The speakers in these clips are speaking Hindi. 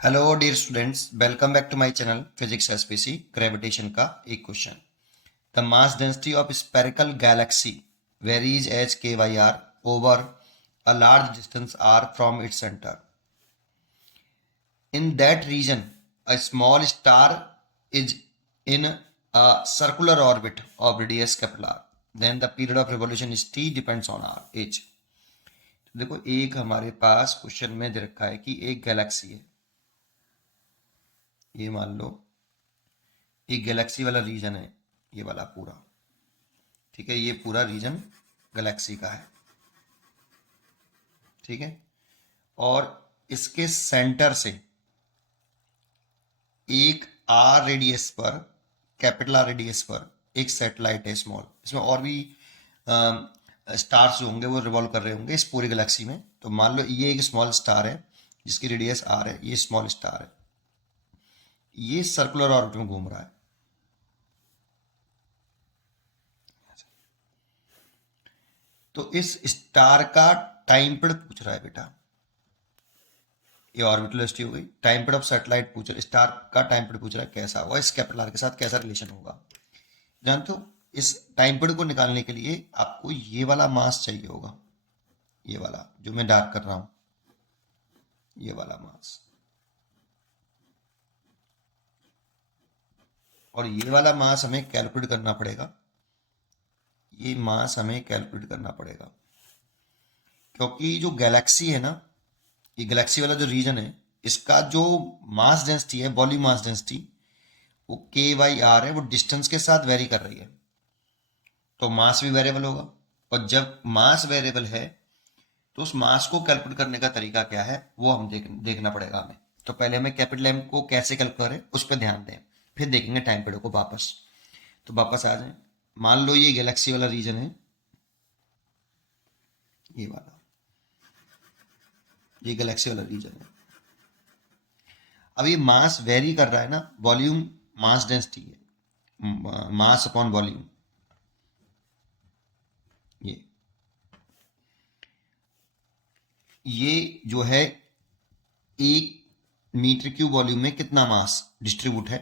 Hello dear students, welcome back to my channel physics SPC. Gravitation का एक question. The mass density of spherical galaxy varies as K by R over a large distance R from its centre. In that region a small star is in a circular orbit of radius capital R, then the period of revolution is T depends on R as. देखो, एक हमारे पास क्वेश्चन में दे रखा है कि एक गैलेक्सी है, ये मान लो एक गैलेक्सी वाला रीजन है, ये वाला पूरा। ठीक है, ये पूरा रीजन गैलेक्सी का है। ठीक है, और इसके सेंटर से एक आर रेडियस पर, कैपिटल आर रेडियस पर एक सैटेलाइट है स्मॉल। इसमें और भी स्टार्स जो होंगे वो रिवॉल्व कर रहे होंगे इस पूरी गैलेक्सी में। तो मान लो ये एक स्मॉल स्टार है जिसकी रेडियस आर है, ये स्मॉल स्टार है, ये सर्कुलर ऑर्बिट में घूम रहा है। तो इस स्टार का टाइम पीरियड पूछ रहा है बेटा। ये ऑर्बिटल वेलोसिटी हो गई। टाइम पीरियड ऑफ सैटेलाइट पूछ रहा है, स्टार का टाइम पीरियड पूछ रहा है कैसा होगा, इस कैपिटल आर के साथ कैसा रिलेशन होगा। जानते हो, इस टाइम पीरियड को निकालने के लिए आपको ये वाला मास चाहिए होगा, ये वाला जो मैं डार्क कर रहा हूं, ये वाला मास। और ये वाला मास हमें कैलकुलेट करना पड़ेगा, ये मास हमें कैलकुलेट करना पड़ेगा, क्योंकि जो गैलेक्सी है ना, ये गैलेक्सी वाला जो रीजन है, इसका जो मास डेंसिटी है, वॉल्यूम मास डेंसिटी, वो के वाई आर है, वो डिस्टेंस के साथ वेरी कर रही है। तो मास भी वेरिएबल होगा, और जब मास वेरिएबल है तो उस मास को कैलकुलेट करने का तरीका क्या है वो हम देखना पड़ेगा हमें। तो पहले हमें कैपिटल एम को कैसे कैलकुलेट करें उस पर ध्यान दें, फिर देखेंगे टाइम पीरियड को वापस। तो वापस आ जाए, मान लो ये गैलेक्सी वाला रीजन है, ये वाला, ये गैलेक्सी वाला रीजन है। अब ये मास वेरी कर रहा है ना, वॉल्यूम मास डेंसिटी है, मास अपॉन वॉल्यूम। ये जो है, एक मीटर क्यूब वॉल्यूम में कितना मास डिस्ट्रीब्यूट है,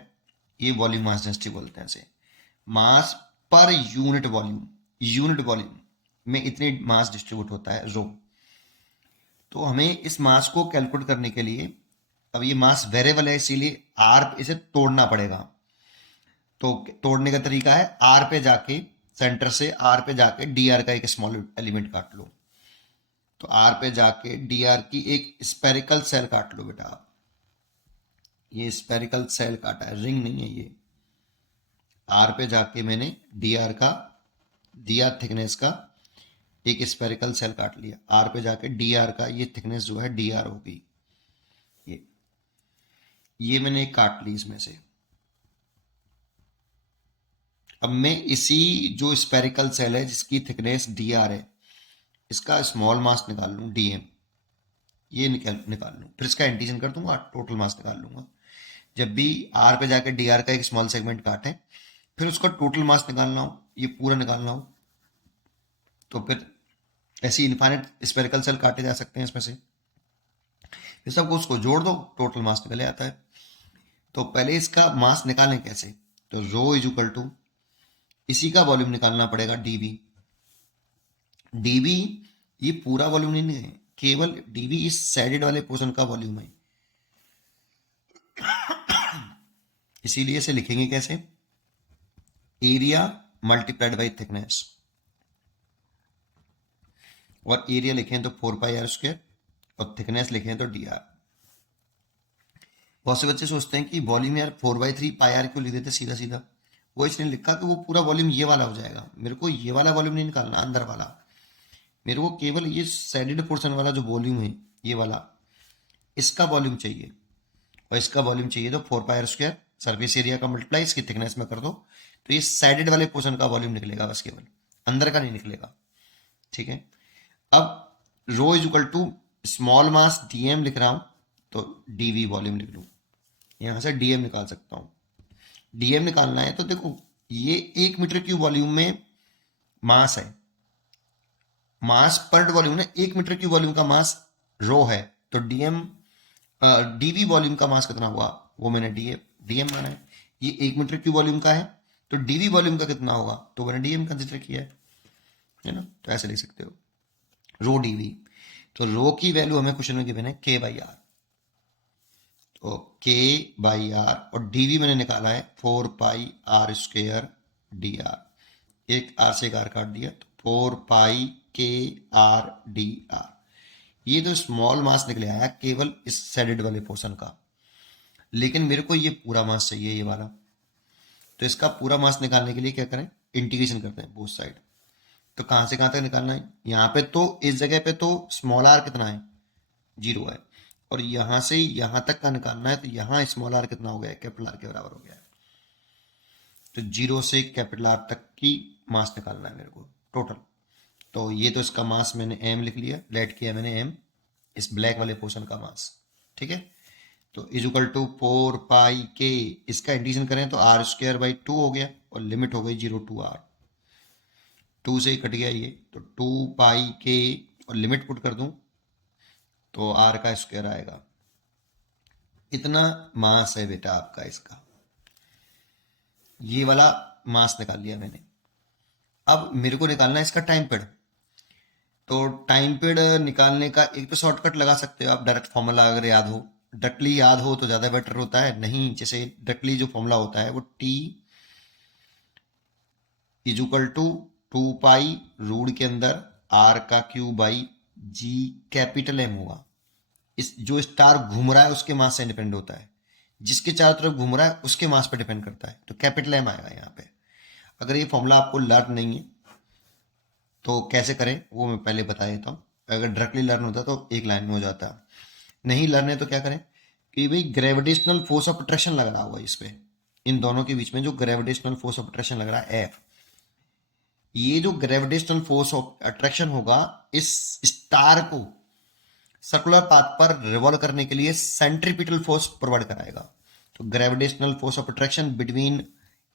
ये वॉल्यूम मास डेंसिटी बोलते हैं इसे। मास per unit volume, unit volume में इतने मास डिस्ट्रीब्यूट होता है रो। तो हमें इस मास को कैलकुलेट करने के लिए, अब ये मास वेरिएबल है इसीलिए आर इसे तोड़ना पड़ेगा। तो तोड़ने का तरीका है, आर पे जाके, सेंटर से आर पे जाके डी आर का एक स्मॉल एलिमेंट काट लो। तो आर पे जाके डी आर की एक स्पेरिकल सेल काट लो बेटा आप। ये स्पेरिकल सेल काटा है, रिंग नहीं है ये। आर पे जाके मैंने डी आर का, डी आर थिकनेस का एक स्पेरिकल सेल काट लिया। आर पे जाके डी आर का ये थिकनेस जो है डी आर होगी, ये मैंने एक काट ली इसमें से। अब मैं इसी जो स्पेरिकल सेल है जिसकी थिकनेस डी आर है, इसका स्मॉल मास निकाल लूँ डी एम, ये निकाल लूँ, फिर इसका एंटीजन कर दूंगा, टोटल मास निकाल लूंगा। जब भी आर पे जाके डी आर का एक स्मॉल सेगमेंट काटे, फिर उसका टोटल मास निकालना हो, ये पूरा निकालना हो, तो फिर ऐसी इनफाइनाइट स्पेरिकल सेल काटे जा सकते हैं इसमें से। फिर सबको उसको जोड़ दो, टोटल मास निकले आता है। तो पहले इसका मास निकालें कैसे, तो रो इज इक्वल टू, इसी का वॉल्यूम निकालना पड़ेगा डीवी। डीवी ये पूरा वॉल्यूम नहीं है, केवल डीवी इस साइडेड वाले पोर्शन का वॉल्यूम है। इसीलिए इसे लिखेंगे कैसे, एरिया मल्टीप्लाइड बाई थिकनेस। और एरिया लिखें तो 4πr² और थिकनेस लिखें तो डी आर। बहुत से बच्चे सोचते हैं कि वॉल्यूम यार 4/3πr क्यों लिख देते सीधा सीधा। वो इसने लिखा कि वो पूरा वॉल्यूम ये वाला हो जाएगा। मेरे को ये वाला वॉल्यूम नहीं निकालना, अंदर वाला। मेरे को केवल ये सैडेड पोर्शन वाला जो वॉल्यूम है, ये वाला, इसका वॉल्यूम चाहिए। और इसका वॉल्यूम चाहिए तो 4πr², सर्फेस एरिया का मल्टीप्लाई इसकी थिकनेस में कर दो, तो ये साइडेड वाले पोर्शन का वॉल्यूम निकलेगा बस, केवल अंदर का नहीं निकलेगा। ठीक है, अब rho is equal to small mass dm लिख रहा हूं, तो डीवी वॉल्यूम लिख लूं, यहां से डीएम निकाल सकता हूं। डीएम निकालना है तो देखो, ये 1 मीटर क्यूब वॉल्यूम में मास है, मास पर वॉल्यूम ना, 1 मीटर क्यूब वॉल्यूम का मास रो है, तो डीएम डीवी वॉल्यूम का मास कितना हुआ वो मैंने डीएम माना है। ये 1 मीटर क्यूब वॉल्यूम का है, तो डीवी वॉल्यूम का कितना होगा तो मैंने डीएम कंसिडर किया है ना। तो ऐसे लिख सकते हो रो डीवी। तो रो की वैल्यू हमें क्वेश्चन में गिवन है के बाई आर, तो के बाई आर, और डीवी मैंने निकाला है 4 पाई r² डी आर। एक आर से एक आर काट दिया तो 4 पाई के आर डी आर। ये तो स्मॉल मास निकले आया केवल इस शेडेड वाले पोर्शन का, लेकिन मेरे को ये पूरा मास चाहिए ये वाला। तो इसका पूरा मास निकालने के लिए क्या करें, इंटीग्रेशन करते हैं बोथ साइड। तो कहाँ से कहाँ तक निकालना है, यहाँ पे तो इस जगह पे तो स्मॉल आर कितना है 0 है, और यहाँ से यहाँ तक का निकालना है, तो यहाँ स्मॉल आर कितना हो गया है कैपिटल आर के बराबर हो गया है। तो 0 से कैपिटल आर तक की मास निकालना है मेरे को टोटल। तो ये तो इसका मास मैंने एम लिख लिया, लेट किया मैंने एम इस ब्लैक वाले पोर्शन का मास, ठीक है। तो इज इक्वल टू 4 पाई के, इसका इंटीग्रेशन करें तो r²/2 हो गया, और लिमिट हो गई 0 टू r, 2 से कट गया ये, तो 2 पाई के, और लिमिट पुट कर दूं तो r का स्क्वायर आएगा। इतना मास है बेटा आपका इसका, ये वाला मास निकाल लिया मैंने। अब मेरे को निकालना है इसका टाइम पीरियड। तो टाइम पीरियड निकालने का एक तो शॉर्टकट लगा सकते हो आप, डायरेक्ट फॉर्मूला अगर याद हो, डायरेक्टली याद हो तो ज़्यादा बेटर होता है। नहीं, जैसे डायरेक्टली जो फॉर्मूला होता है वो T is equal to 2 pi root के अंदर r⁴/g कैपिटल M होगा। इस जो स्टार घूम रहा है उसके मास से डिपेंड होता है, जिसके चारों तरफ घूम रहा है उसके मास पर डिपेंड करता है, तो कैपिटल M आएगा यहाँ पे। अगर ये फॉर्मूला आपको लर्न नहीं है तो कैसे करें वो मैं पहले बता देता हूँ। अगर डायरेक्टली लर्न होता तो एक लाइन में हो जाता, नहीं लर्न है तो क्या करें कि भाई ग्रेविटेशनल फोर्स ऑफ अट्रैक्शन लग रहा होगा इस पे, इन दोनों के बीच में जो ग्रेविटेशनल फोर्स ऑफ अट्रैक्शन लग रहा है F, ये जो ग्रेविटेशनल फोर्स ऑफ अट्रैक्शन होगा इस स्टार को सर्कुलर पाथ पर रिवॉल्व करने के लिए सेंट्रीपिटल फोर्स प्रोवाइड कराएगा। तो gravitational force of attraction between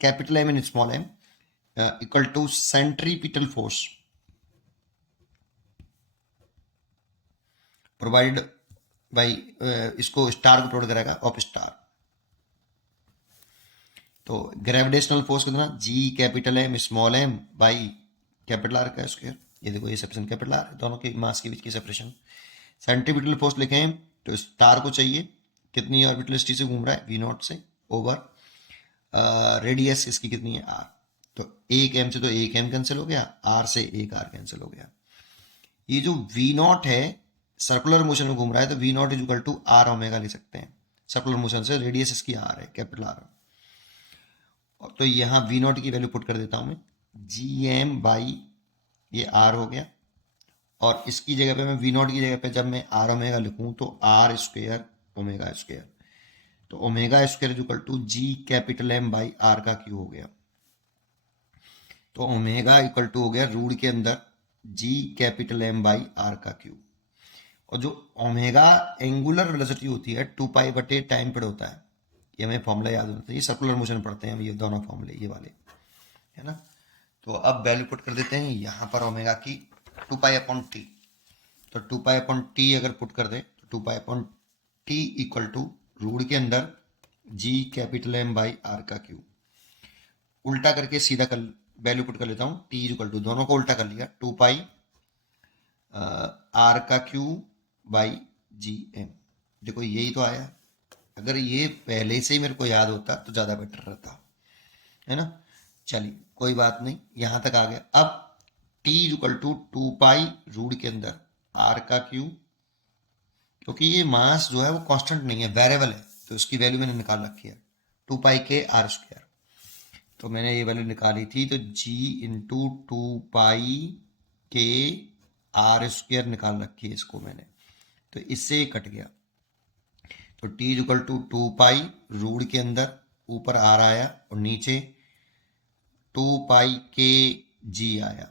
capital M and small m equal to centripetal force provide by, इसको स्टार को प्रोवाइड कराएगा ऑफ स्टार। तो ग्रेविटेशनल फोर्स कितना G capital M small m by capital R का स्क्वायर। ये देखो ये सेपरेशन कैपिटल R, दोनों के मास के बीच की सेपरेशन। सेंट्रीपिटल फोर्स लिखें तो स्टार को चाहिए कितनी ऑर्बिटल st से घूम रहा है V0 से, ओवर रेडियस इसकी कितनी है r। तो एक m से तो एक m कैंसिल हो गया, r से एक r कैंसिल हो गया। ये जो V0 है सर्कुलर मोशन में घूम रहा है, तो V0 is equal to r omega लिख सकते हैं। सर्कुलर मोशन से रेडियस इसकी r है कैपिटल R। तो यहाँ V0 की वैल्यू पुट कर देता हूँ मैं, Gm बाई ये r हो गया, और इसकी जगह पे मैं V0 की जगह पे जब मैं r ओमेगा लिखूँ तो r² ओमेगा स्क्वायर, तो omega square is equal to G capital M by r का क्यू हो गया। तो ओमेगा इक्वल टू हो गया रूट के अंदर G capital M by r का क्यू। और जो ओमेगा एंगुलर वेलोसिटी होती है 2 पाई टाइम पीरियड होता है, ये हमें फॉर्मूला याद होना चाहिए, सर्कुलर मोशन पढ़ते हैं हम ये दोनों फॉर्मूले ये वाले, है ना। तो अब वैल्यू पुट कर देते हैं यहाँ पर ओमेगा की 2 पाई/t। तो 2 पाई/t अगर पुट कर दे तो 2 पाई/t इक्वल टू रूट के अंदर G capital M by r का क्यू। उल्टा करके सीधा कर वैल्यू पुट कर लेता हूँ, t इक्वल टू दोनों को उल्टा कर लिया 2 पाई r का क्यू बाई Gm। देखो यही तो आया, अगर ये पहले से ही मेरे को याद होता तो ज़्यादा बेटर रहता, है ना। चलिए कोई बात नहीं, यहाँ तक आ गया। अब t equal to 2 pi root के अंदर r का क्यू, क्योंकि ये मास जो है वो कांस्टेंट नहीं है वेरिएबल है, तो उसकी वैल्यू मैंने निकाल रखी है 2 पाई के r²। तो मैंने ये वैल्यू निकाली थी, तो g इंटू 2 पाई के r² निकाल रखी है इसको मैंने, तो इससे ये कट गया। तो t equal to 2 pi root के अंदर ऊपर r आया और नीचे 2 पाई के g आया।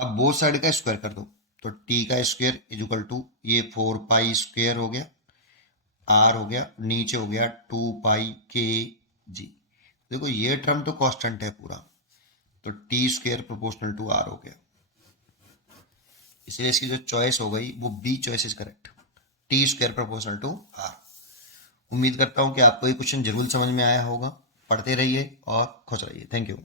अब बोथ साइड का स्क्वायर कर दो, तो t का स्क्वायर इज इक्वल टू ये 4 पाई² हो गया, r हो गया, नीचे हो गया 2 पाई के g। देखो ये टर्म तो कांस्टेंट है पूरा, तो t² प्रोपोर्शनल टू r हो गया, इसलिए इसकी जो चॉइस हो गई वो B choice is correct. T² proportional to R। उम्मीद करता हूं कि आपको ये क्वेश्चन जरूर समझ में आया होगा। पढ़ते रहिए और खुश रहिए। Thank you.